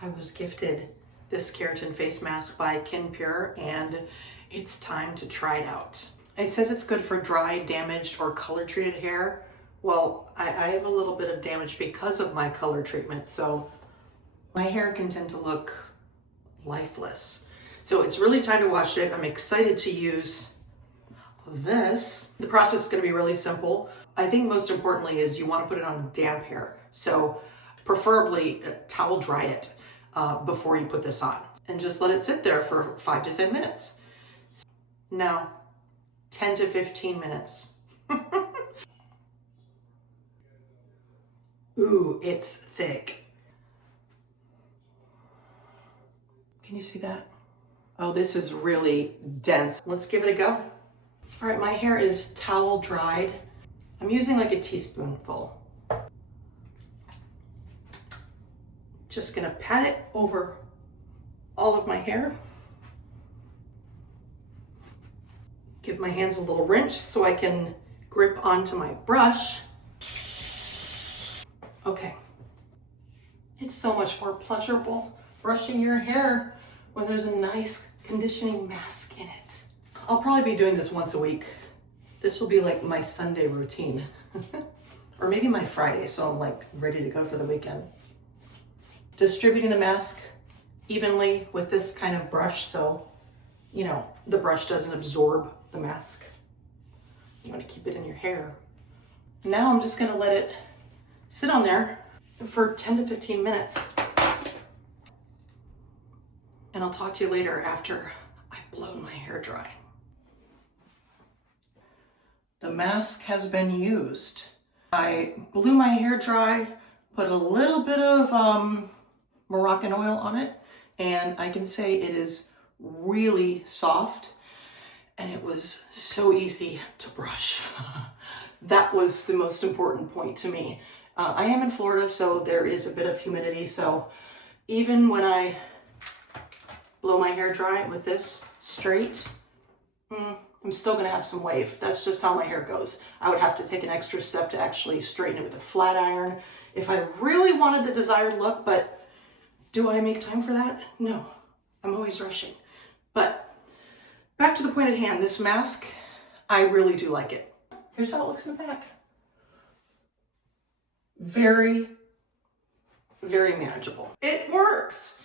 I was gifted this keratin face mask by Pure, and it's time to try it out. It says it's good for dry, damaged, or color treated hair. Well, I have a little bit of damage because of my color treatment, so my hair can tend to look lifeless. So it's really time to wash it. I'm excited to use this. The process is going to be really simple. I think most importantly is you want to put it on damp hair. So preferably towel dry it before you put this on, and just let it sit there for 5 to 10 minutes. Now, 10 to 15 minutes. Ooh, it's thick. Can you see that? Oh, this is really dense. Let's give it a go. All right, my hair is towel dried. I'm using like a teaspoonful. Just gonna pat it over all of my hair. Give my hands a little wrench so I can grip onto my brush. Okay. It's so much more pleasurable brushing your hair when there's a nice conditioning mask in it. I'll probably be doing this once a week. This will be like my Sunday routine. Or maybe my Friday, so I'm like ready to go for the weekend. Distributing the mask evenly with this kind of brush so, you know, the brush doesn't absorb the mask. You want to keep it in your hair. Now I'm just going to let it sit on there for 10 to 15 minutes. And I'll talk to you later after I've blown my hair dry. The mask has been used. I blew my hair dry, put a little bit of Moroccan oil on it, and I can say it is really soft, and it was so easy to brush. That was the most important point to me. I am in Florida, so there is a bit of humidity, so even when I blow my hair dry with this straight, I'm still gonna have some wave. That's just how my hair goes. I would have to take an extra step to actually straighten it with a flat iron if I really wanted the desired look, but do I make time for that? No, I'm always rushing. But back to the point at hand, this mask, I really do like it. Here's how it looks in the back. Very, very manageable. It works.